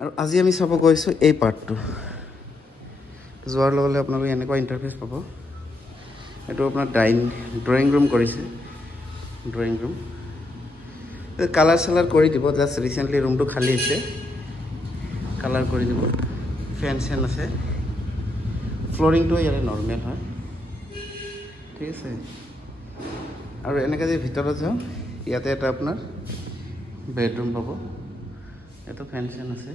আৰু আজি আমি চাব গৈছোঁ এই পাৰ্টটো যোৱাৰ লগে লগে আপোনালোকে এনেকুৱা ইণ্টাৰফেচ পাব। এইটো আপোনাৰ ড্ৰয়িং ৰুম কৰিছে, ড্ৰয়িং ৰুম কালাৰ চালাৰ কৰি দিব। জাষ্ট ৰিচেণ্টলি ৰুমটো খালী হৈছে, কালাৰ কৰি দিব। ফেন চেন আছে, ফ্ল'ৰিংটো ইয়াতে নৰ্মেল হয়, ঠিক আছে। আৰু এনেকৈ যদি ভিতৰত যাওঁ, ইয়াতে এটা আপোনাৰ বেডৰুম পাব। এইটো ফেন চেন আছে,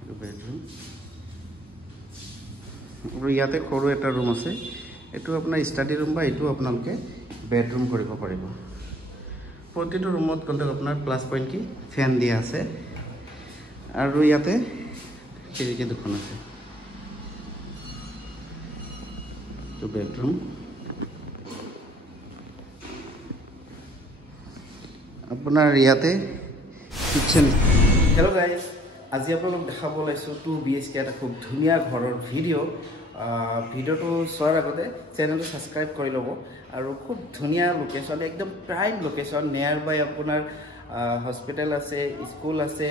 এইটো বেডৰুম। আৰু ইয়াতে সৰু এটা ৰুম আছে, এইটো আপোনাৰ ষ্টাডি ৰুম বা এইটো আপোনালোকে বেডৰুম কৰিব পাৰিব। প্ৰতিটো ৰুমত কিন্তু আপোনাৰ প্লাছ পইণ্ট কি ফেন দিয়া আছে। আৰু ইয়াতে খিৰিকী দুখন আছে, এইটো বেডৰুম। আপোনাৰ ইয়াতে কিটচেন। হেল্ল' গাইজ, আজি আপোনালোক দেখাব ওলাইছোঁ 2 BHK এটা খুব ধুনীয়া ঘৰৰ ভিডিঅ'। ভিডিঅ'টো চোৱাৰ আগতে চেনেলটো ছাবস্ক্ৰাইব কৰি ল'ব। আৰু খুব ধুনীয়া লোকেশ্যন, একদম প্ৰাইম লোকেশ্যন। নিয়াৰ বাই আপোনাৰ হস্পিটেল আছে, স্কুল আছে,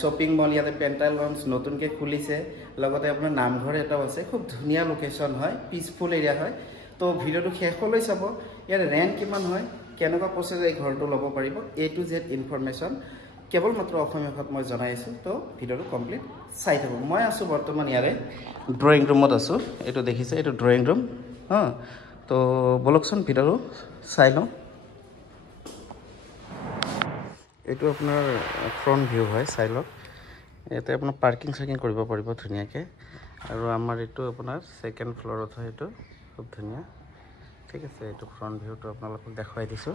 শ্বপিং মল, ইয়াতে পেণ্টাল লঞ্চ নতুনকৈ খুলিছে, লগতে আপোনাৰ নামঘৰ এটাও আছে। খুব ধুনীয়া লোকেশ্যন হয়, পিচফুল এৰিয়া হয়। তো ভিডিঅ'টো শেষলৈ চাব। ইয়াৰ ৰেণ্ট কিমান হয়, কেনেকুৱা প্ৰচেছ এই ঘৰটো ল'ব পাৰিব, A to Z ইনফৰমেশ্যন কেৱল মাত্ৰ অসমীয়া ভাষাত মই জনাই আছোঁ। তো ভিডিঅ'টো কমপ্লিট চাই থাকোঁ। মই আছোঁ বৰ্তমান ইয়াৰে ড্ৰয়িং ৰুমত আছোঁ। এইটো দেখিছে, এইটো ড্ৰয়িং ৰুম। তো বলকচোন ভিডিঅ'টো চাই লওঁ। এইটো আপোনাৰ ফ্ৰণ্ট ভিউ হয়, চাই লওক। ইয়াতে আপোনাৰ পাৰ্কিং চাৰ্কিং কৰিব পাৰিব ধুনীয়াকৈ। আৰু আমাৰ এইটো আপোনাৰ ছেকেণ্ড ফ্ল'ৰত হয়, এইটো খুব ধুনীয়া, ঠিক আছে। এইটো ফ্ৰণ্ট ভিউটো আপোনালোকক দেখুৱাই দিছোঁ।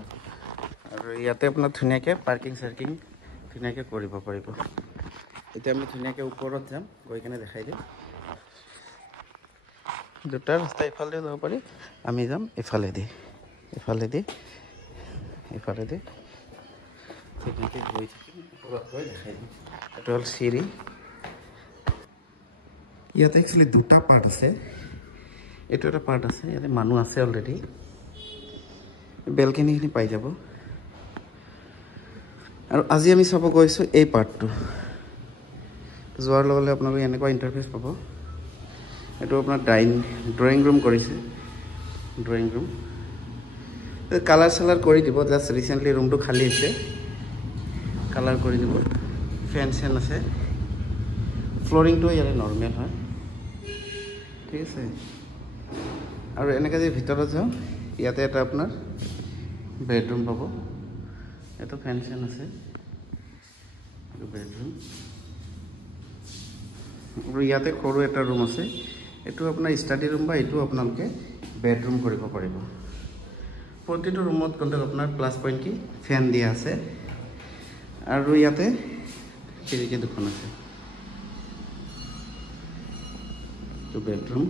আৰু ইয়াতে আপোনাৰ ধুনীয়াকৈ পাৰ্কিং চাৰ্কিং ধুনীয়াকৈ কৰিব পাৰিব। এতিয়া আমি ধুনীয়াকৈ ওপৰত যাম, গৈ কিনে দেখাই দিম। দুটা ৰাস্তা ইফালেদি যাব পাৰি, আমি যাম ইফালেদি ধুনীয়াকৈ গৈ থাকিম, ওপৰত গৈ দেখাই দিম। এইটো হ'ল চিৰি। ইয়াতে একচুৱেলি দুটা পাৰ্ট আছে, এইটো এটা পাৰ্ট আছে, ইয়াতে মানুহ আছে অলৰেডি। বেলকনিখিনি পাই যাব। আৰু আজি আমি চাব গৈছোঁ এই পাৰ্টটো যোৱাৰ লগে লগে আপোনালোকে এনেকুৱা ইণ্টাৰফেচ পাব। এইটো আপোনাৰ ড্ৰয়িং ৰুম কৰিছে, ড্ৰয়িং ৰুম কালাৰ চালাৰ কৰি দিব। জাষ্ট ৰিচেণ্টলি ৰুমটো খালী হৈছে, কালাৰ কৰি দিব। ফেন চেন আছে, ফ্ল'ৰিংটো ইয়াতে নৰ্মেল হয়, ঠিক আছে। আৰু এনেকৈ যদি ভিতৰত যাওঁ, ইয়াতে এটা আপোনাৰ বেডৰুম পাব। এইটো ফেন চেন আছে, এইটো বেডৰুম। আৰু ইয়াতে সৰু এটা ৰুম আছে, এইটো আপোনাৰ ষ্টাডি ৰুম বা এইটো আপোনালোকে বেডৰুম কৰিব পাৰিব। প্ৰতিটো ৰুমত কিন্তু আপোনাৰ প্লাছ পইণ্ট কি ফেন দিয়া আছে। আৰু ইয়াতে খিৰিকী দুখন আছে, এইটো বেডৰুম।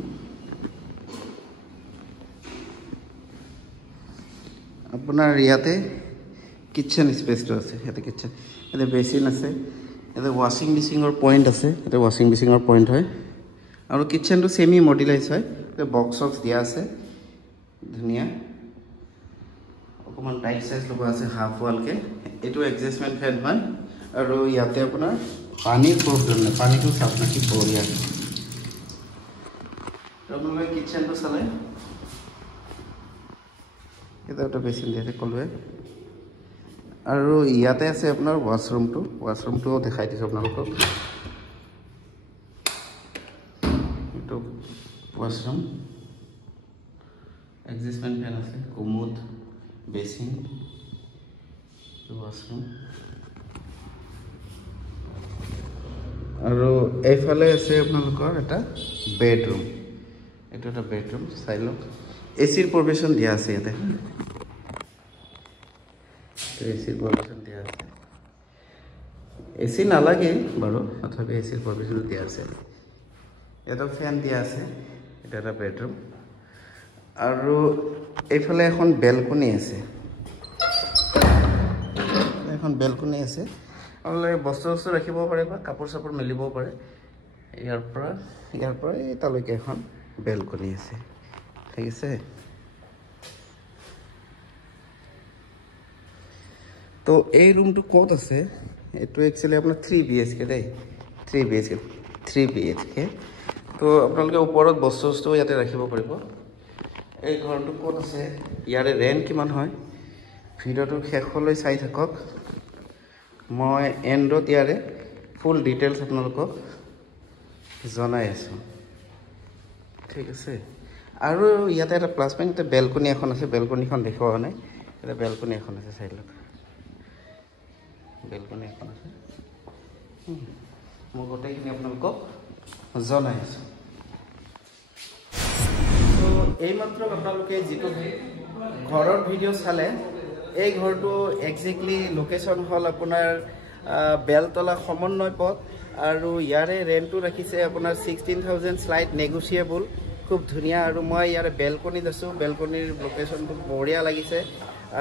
আপোনাৰ ইয়াতে কিটচেন স্পেচটো আছে, ইয়াতে কিটচেন, ইয়াতে বেচিন আছে, ইয়াতে ৱাশ্বিং মেচিনৰ পইণ্ট আছে, ইয়াতে ৱাশ্বিং মেচিনৰ পইণ্ট হয়। আৰু কিটচেনটো ছেমি মডিউলাইজ হয়, ইয়াতে বক্স চক্স দিয়া আছে ধুনীয়া। অকণমান টাইট চাইজ লগোৱা আছে হাফ ৱালকৈ। এইটো এডজাষ্টমেণ্ট ফেন হয়। আৰু ইয়াতে আপোনাৰ পানীৰ প্ৰব্লেম নাই, পানীটো চাওক না কি বঢ়িয়া। আপোনালোকে কিটচেনটো চালে, এটা এটা বেচিন দিয়াতে ক'লোৱে। আৰু ইয়াতে আছে আপোনাৰ ৱাছৰুমটোও দেখাই দিছোঁ আপোনালোকক। এইটো ৱাছৰুম, এডজাষ্টমেণ্ট ফেন আছে, কোমোড, বেচিন, ৱাছৰুম। আৰু এইফালে আছে আপোনালোকৰ এটা বেডৰুম, এইটো এটা বেডৰুম, চাই লওক। এচিৰ প্ৰভিশ্যন দিয়া আছে ইয়াতে, এচিৰ প্ৰভিশ্যন দিয়া আছে। এচি নালাগে বাৰু, তথাপি এচিৰ প্ৰভিশ্যন দিয়া আছে। ইয়াতে ফেন দিয়া আছে, এটা এটা বেডৰুম। আৰু এইফালে এখন বেলকনি আছে, আপোনালোকে বস্তু ৰাখিব পাৰে বা কাপোৰ চাপোৰ মেলিবও পাৰে। ইয়াৰ পৰা এই তালৈকে এখন বেলকনি আছে, ঠিক আছে। তো এই ৰুমটো ক'ত আছে এইটো একচুৱেলি আপোনাৰ 3 BHK দেই 3 BHK তো আপোনালোকে ওপৰত বস্তু ইয়াতে ৰাখিব পাৰিব এই ঘৰটো ক'ত আছে ইয়াৰে ৰেণ্ট কিমান হয় ভিডিঅ'টো শেষলৈ চাই থাকক মই এণ্ডত ইয়াৰে ফুল ডিটেইলছ আপোনালোকক জনাই আছোঁ ঠিক আছে আৰু ইয়াতে এটা প্লাছ পইণ্ট এটা বেলকনি এখন আছে বেলকনিখন দেখুওৱা নাই এটা বেলকনি এখন আছে চাই লওক বেলকনি এখন আছে মই গোটেইখিনি আপোনালোকক জনাই আছোঁ তো এইমাত্ৰ আপোনালোকে যিটো ঘৰৰ ভিডিঅ' চালে এই ঘৰটো একজেক্টলি লোকেশ্যন হ'ল আপোনাৰ বেলতলা সমন্বয় পথ আৰু ইয়াৰে ৰেণ্টটো ৰাখিছে আপোনাৰ 16,000 স্লাইড নেগোচিয়েবল খুব ধুনীয়া আৰু মই ইয়াৰে বেলকনিত আছোঁ বেলকনিৰ লোকেশ্যনটো বঢ়িয়া লাগিছে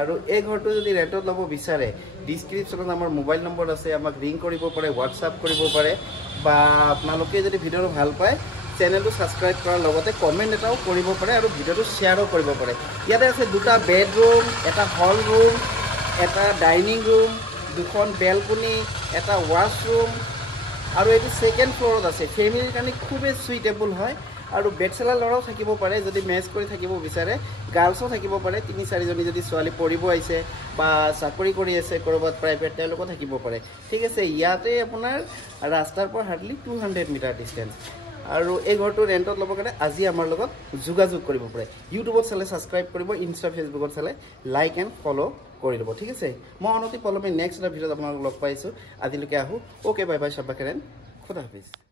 আৰু এই ঘৰটো যদি ৰেণ্টত ল'ব বিচাৰে ডিছক্ৰিপশ্যনত আমাৰ মোবাইল নম্বৰ আছে আমাক ৰিং কৰিব পাৰে হোৱাটছআপ কৰিব পাৰে বা আপোনালোকে যদি ভিডিঅ'টো ভাল পায় চেনেলটো ছাবস্ক্ৰাইব কৰাৰ লগতে কমেণ্ট এটাও কৰিব পাৰে আৰু ভিডিঅ'টো শ্বেয়াৰো কৰিব পাৰে ইয়াতে আছে দুটা বেডৰুম এটা হল ৰুম এটা ডাইনিং ৰুম দুখন বেলকনি এটা ৱাছৰুম আৰু এইটো ছেকেণ্ড ফ্ল'ৰত আছে ফেমিলিৰ কাৰণে খুবেই চুইটেবল হয় আৰু বেচেলাৰ ল'ৰাও থাকিব পাৰে যদি মেচ কৰি থাকিব বিচাৰে গাৰ্লছো থাকিব পাৰে 3-4জনী যদি ছোৱালী পঢ়িব আহিছে বা চাকৰি কৰি আছে ক'ৰবাত প্ৰাইভেট তেওঁলোকো থাকিব পাৰে ঠিক আছে ইয়াতে আপোনাৰ ৰাস্তাৰ পৰা হাৰ্ডলি 200 মিটাৰ ডিষ্টেঞ্চ আৰু এই ঘৰটো ৰেণ্টত ল'বৰ কাৰণে আজি আমাৰ লগত যোগাযোগ কৰিব পাৰে ইউটিউবত চালে ছাবস্ক্ৰাইব কৰিব ইনষ্টা ফেচবুকত চালে লাইক এণ্ড ফ'ল' কৰি দিব ঠিক আছে মই অনতি পলমে নেক্সট এটা ভিডিঅ'ত আপোনালোকক লগ পাইছোঁ আজিলৈকে আহোঁ অ'কে বাই বাই চাব্বা কেৰেন খুদা হাফিজ